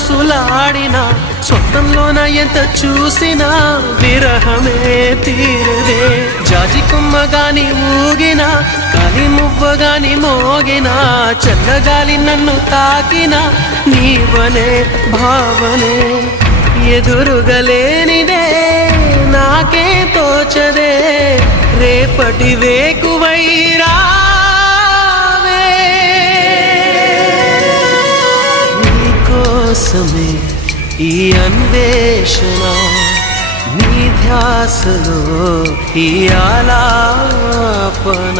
ఊసులాడినా స్వప్నంలోన ఎంత చూసినా విరహమే తీరదే. జాజి కొమ్మగాని ఊగినా గాలి మువ్వగాని మోగినా చల్లగాలి నన్ను తాకినా నీవనే భావనే ఎదురుగలేనిదే నాకే తోచదే. రేపటి వేకువై రావే నీకోసమే ఈ అన్వేషణ, నీ ధ్యాసలో ఈ ఆలాపన.